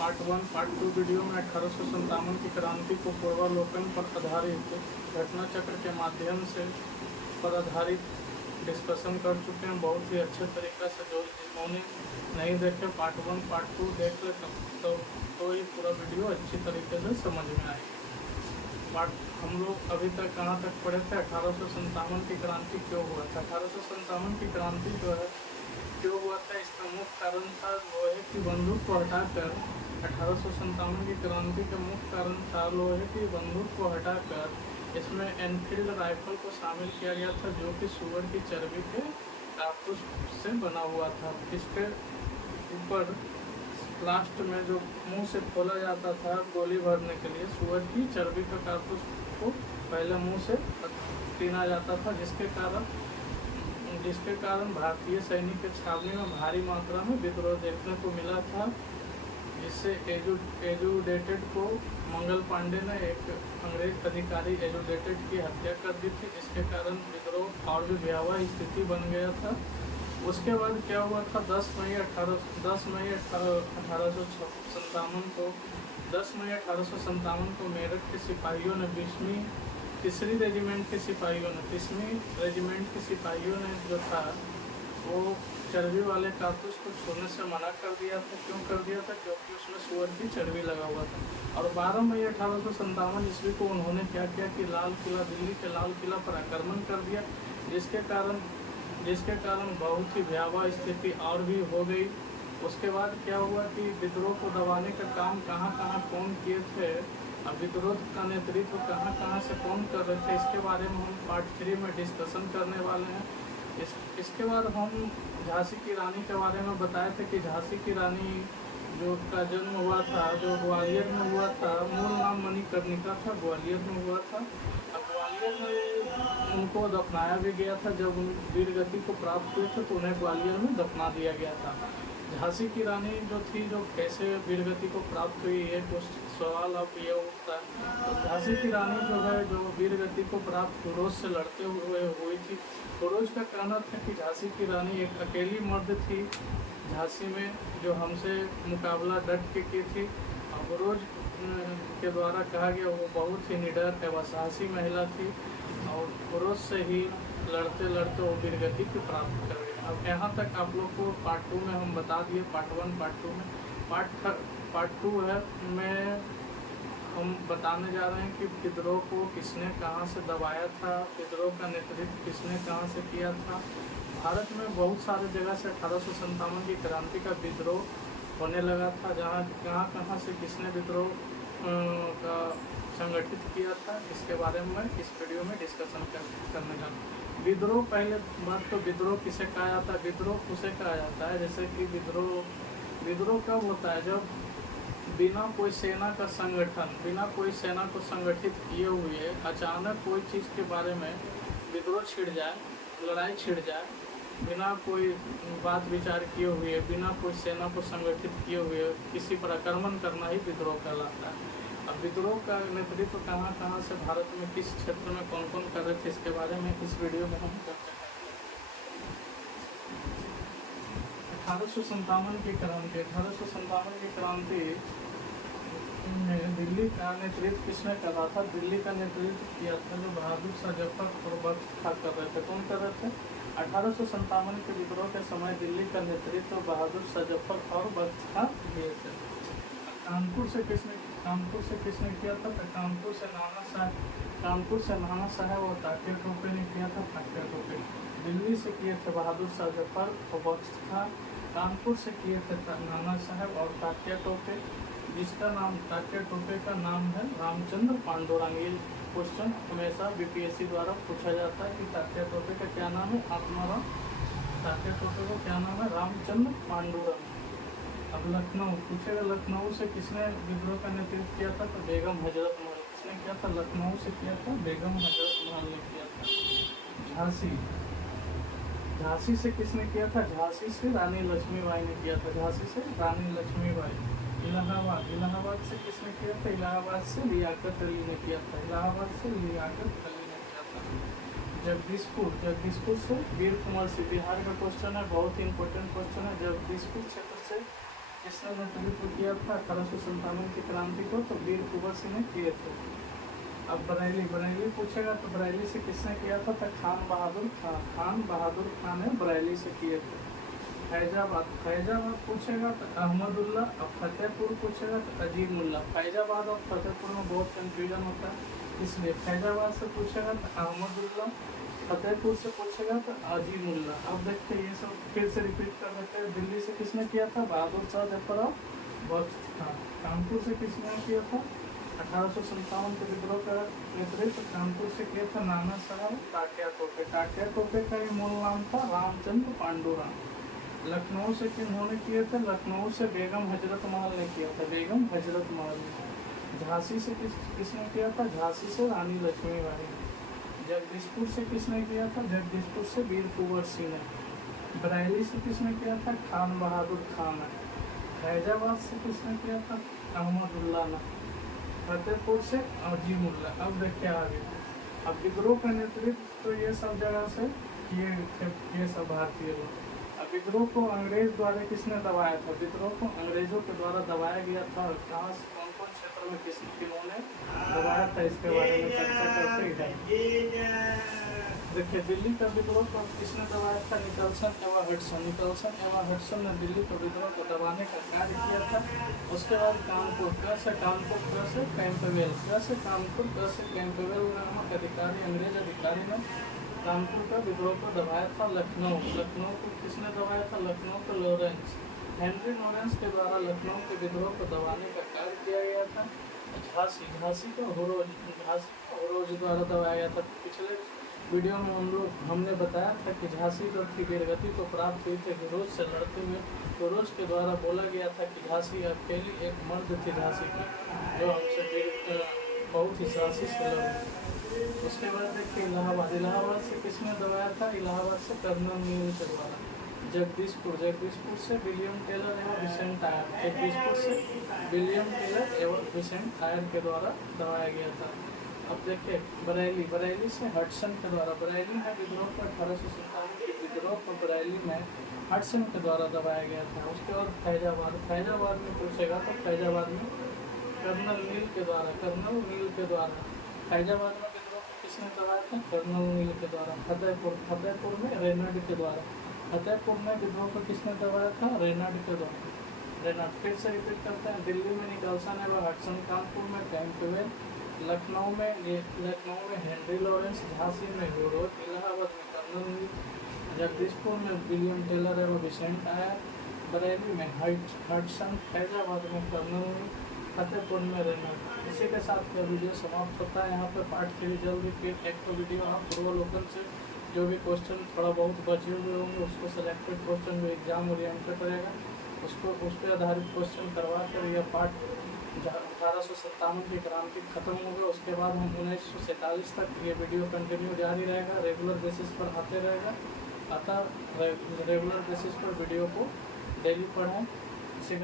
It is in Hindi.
पार्ट 1 पार्ट 2 वीडियो में 1857 की क्रांति को पूर्वावलोकन पर आधारित घटना चक्र के माध्यम से पर आधारित डिस्कशन कर चुके हैं बहुत ही अच्छे तरीक़े से। जो जिन्होंने नहीं देखे पार्ट 1 पार्ट 2 देख ले तो ये पूरा वीडियो अच्छी तरीके से समझ में आएगी। हम लोग अभी तक कहाँ तक पढ़े थे? 1857 की क्रांति क्यों हुआ था। 1857 की क्रांति जो है क्यों हुआ था, इसका मुख्य कारण था लोहे की बंदूक को हटाकर 1857 की क्रांति का मुख्य कारण था लोहे की बंदूक को हटाकर इसमें एनफील्ड राइफल को शामिल किया गया था, जो कि सूअर की चर्बी के कारतूस से बना हुआ था। इसके ऊपर लास्ट में जो मुंह से खोला जाता था गोली भरने के लिए, सूअर की चर्बी का कारतूस को पहले मुंह से पीना जाता था, जिसके कारण भारतीय सैनिक के छावनी में भारी मात्रा में विद्रोह देखने को मिला था। इससे एजुडेटेड को मंगल पांडे ने एक अंग्रेज अधिकारी एजुडेटेड की हत्या कर दी थी, जिसके कारण विद्रोह और भी भयावह स्थिति बन गया था। उसके बाद क्या हुआ था? 10 मई 1857 को मेरठ के सिपाहियों ने 3वीं रेजिमेंट के सिपाहियों ने जो था वो चर्बी वाले कारतूस को छूने से मना कर दिया था। क्यों कर दिया था? क्योंकि उसमें सूअर की चर्बी लगा हुआ था। और 12 मई 1857 ईस्वी को उन्होंने क्या किया कि दिल्ली के लाल किला पर आक्रमण कर दिया, जिसके कारण बहुत ही भयावह स्थिति और भी हो गई। उसके बाद क्या हुआ कि विद्रोह को दबाने का काम कहाँ कौन किए थे, अब विद्रोह का नेतृत्व कहाँ से कौन कर रहे थे, इसके बारे में हम पार्ट 3 में डिस्कशन करने वाले हैं। इसके बाद हम झांसी की रानी के बारे में बताए थे कि झांसी की रानी जो का जन्म हुआ था, जो ग्वालियर में हुआ था, मूल नाम मणिकर्णिका था, ग्वालियर में हुआ था। अब ग्वालियर में उनको दफनाया भी गया था। जब वीर गति को प्राप्त हुए थे तो उन्हें ग्वालियर में दफना दिया गया था। झांसी की रानी जो थी, जो कैसे वीर गति को प्राप्त हुई, ये कुछ सवाल अब ये उठता है। तो झांसी की रानी जो है, जो वीर गति को प्राप्त फिरोज से लड़ते हुए हुई थी। फिरोज का कहना था कि झांसी की रानी एक अकेली मर्द थी झांसी में, जो हमसे मुकाबला डट के की थी। और फिरोज के द्वारा कहा गया वो बहुत ही निडर एवं साहसी महिला थी, और फिरोज से ही लड़ते वो वीर गति को प्राप्त कर गए। अब यहाँ तक आप लोग को पार्ट 2 में हम बता दिए। पार्ट 1 पार्ट 2 में पार्ट 2 है में हम बताने जा रहे हैं कि विद्रोह को किसने कहाँ से दबाया था, विद्रोह का नेतृत्व किसने कहाँ से किया था। भारत में बहुत सारे जगह से 1857 की क्रांति का विद्रोह होने लगा था, जहाँ कहाँ से किसने विद्रोह का संगठित किया था, इसके बारे में इस वीडियो में डिस्कशन करने जा रहे हैं। विद्रोह, पहले बात तो विद्रोह किसे कहा जाता है? विद्रोह उसे कहा जाता है जैसे कि विद्रोह कब होता है? जब बिना कोई सेना का संगठन, बिना कोई सेना को संगठित किए हुए अचानक कोई चीज़ के बारे में विद्रोह छिड़ जाए, लड़ाई छिड़ जाए, बिना कोई बात विचार किए हुए, बिना कोई सेना को संगठित किए हुए किसी पर आक्रमण करना ही विद्रोह कहलाता है। अब विद्रोह का नेतृत्व कहाँ से भारत में किस क्षेत्र में कौन कर रहे थे, इसके बारे में इस वीडियो में हम चर्चा करेंगे। 1857 की क्रांति में दिल्ली का नेतृत्व किसने करा था? दिल्ली का नेतृत्व किया था जो बहादुर शाह जफर और बख्श खां कर रहे थे। कौन कर रहे थे? 1857 के विद्रोह के समय दिल्ली का नेतृत्व बहादुर शाह जफर और बख्श खां किए थे। कानपुर से किसने किया था? तो कानपुर से नाना साहब और तात्या टोपे ने किया था। तात्या टोपे दिल्ली से किए थे बहादुर शाह जफर और बख्श खां, कानपुर से किए थे नाना साहब और तात्या टोपे, जिसका नाम तात्या टोपे का नाम है रामचंद्र पांडुरंग। ये क्वेश्चन हमेशा बीपीएससी द्वारा पूछा जाता है कि तात्या टोपे का क्या नाम है? आत्माराम। तात्या टोपे का क्या नाम है? रामचंद्र पांडुरंग। अब लखनऊ पूछेगा, लखनऊ से किसने विद्रोह का नेतृत्व किया था? तो बेगम हजरत महल। किसने किया था? लखनऊ से किया था बेगम हजरत महल ने किया था। झांसी से किसने किया था? झांसी से रानी लक्ष्मीबाई ने किया था। झांसी से रानी लक्ष्मीबाई। इलाहाबाद से किसने किया था? इलाहाबाद से लियाकत अली ने किया था। इलाहाबाद से लियाकत अली ने किया था। जगदीशपुर से वीर कुंवर सिंह। बिहार का क्वेश्चन है, बहुत ही इंपॉर्टेंट क्वेश्चन है। जगदीशपुर क्षेत्र से किसने नेतृत्व किया था 1857 की क्रांति को? तो वीर कुंवर सिंह ने किए थे। अब बरेली पूछेगा तो बरेली से किसने किया था? तो खान बहादुर खान ने बरेली से किए थे। फैजाबाद पूछेगा तो अहमदुल्ला। अब फतेहपुर पूछेगा तो अजीमुल्ला। फैजाबाद और फतेहपुर में बहुत कंफ्यूजन होता है, इसलिए फैजाबाद से पूछेगा तो अहमदुल्ला, फतेहपुर से पूछेगा तो अजीमुल्ला। अब देखते हैं, ये सब फिर से रिपीट कर देते हैं। दिल्ली से किसने किया था? बहादुर शाह जफर और बख्श खान। कानपुर से किसने किया था? 1857 के विद्रोह का नेतृत्व कानपुर से किया था नाना साहब टाटिया टोपे। टाटिया टोपे का ये मूल नाम था रामचंद्र पांडुरंग। लखनऊ से किन्होंने किए थे? लखनऊ से बेगम हजरत महल ने किया था, बेगम हजरत महल ने। झांसी से किसने किया था? झांसी से रानी लक्ष्मीबाई ने। जगदीशपुर से किसने किया था? जगदीशपुर से वीर कुंवर सिंह ने। बरेली से किसने किया था? खान बहादुर खान ने। फैजाबाद से किसने किया था? अहमदुल्ला ने। फतेहपुर से अजीमुल्ला। अब देखिए आगे, अब विद्रोह का नेतृत्व तो ये सब जगह से किए थे, ये सब भारतीय लोग। अब विद्रोह को अंग्रेज द्वारा किसने दबाया था? विद्रोह को अंग्रेजों के द्वारा दबाया गया था। कहाँ से, कौन कौन क्षेत्र में किन्होंने दबाया था, इसके बारे में चर्चा करते हैं। देखिए, दिल्ली का विद्रोह को किसने दबाया था? निकलसन एवं हडसन ने दिल्ली को विद्रोह को दबाने का कार्य किया था। उसके बाद कानपुर से कैंपबेल नामक अधिकारी, अंग्रेज अधिकारी ने कानपुर का विद्रोह को दबाया था। लखनऊ को किसने दबाया था? लखनऊ को हेनरी लॉरेंस के द्वारा लखनऊ के विद्रोह को दबाने का कार्य किया गया था। झांसी को हुरोज द्वारा दबाया गया था। पिछले वीडियो में हमने बताया था कि झांसी जो थी वीरगति को प्राप्त हुई थी हुरोज से लड़ते हुए। हुरोज के द्वारा बोला गया था कि झांसी अकेली एक मर्द थी झांसी की, जो हमसे बहुत ही साहसी से लड़ी। उसके बाद देखिए इलाहाबाद से किसने दबाया था? इलाहाबाद से कर्नल नील के द्वारा। जगदीशपुर से विलियम टेलर एवं विसेंट आयर। जगदीशपुर से विलियम टेलर एवं विसेंट आयर के द्वारा दबाया गया था। अब देखिए बरेली से हडसन के द्वारा। बरेली में विद्रोह को 1857 के विद्रोह को बरेली में हडसन के द्वारा दबाया गया था। उसके बाद फैजाबाद में पूछेगा तो फैजाबाद में कर्नल नील के द्वारा। फैजाबाद में विद्रोह को किसने दबाया था? कर्नल नील के द्वारा। फतेहपुर में रेनाड के द्वारा। फतेहपुर में विद्रोह को किसने दबाया था? रेनाड के द्वारा। फिर से रिपीट करते हैं। दिल्ली में निकलसन एवं हडसन, कानपुर में कैंपबेल, लखनऊ में हेनरी लॉरेंस, झांसी में हुरोज, इलाहाबाद में कर्नल नील, जगदीशपुर में विलियम टेलर एवं विसेंट आयर, बरेली में हडसन, फैजाबाद में कर्नल नील, फतेहपुर में रेनाड। इसी के साथ यह वीडियो समाप्त होता है। यहाँ पर पार्ट 3 जल्दी फिर एक तो वीडियो आप पूर्वावलोकन से जो भी क्वेश्चन थोड़ा बहुत बचे हुए होंगे उसको सेलेक्टेड क्वेश्चन जो एग्जाम ओरिएंटेड रहेगा उसको उस पर आधारित क्वेश्चन करवा कर यह पार्ट 1857 की क्रांति खत्म हो गया। उसके बाद हम 1947 तक ये वीडियो कंटिन्यू जारी रहेगा, रेगुलर बेसिस पर आते रहेगा। अतः रेगुलर बेसिस पर वीडियो को डेली पढ़ें। इसी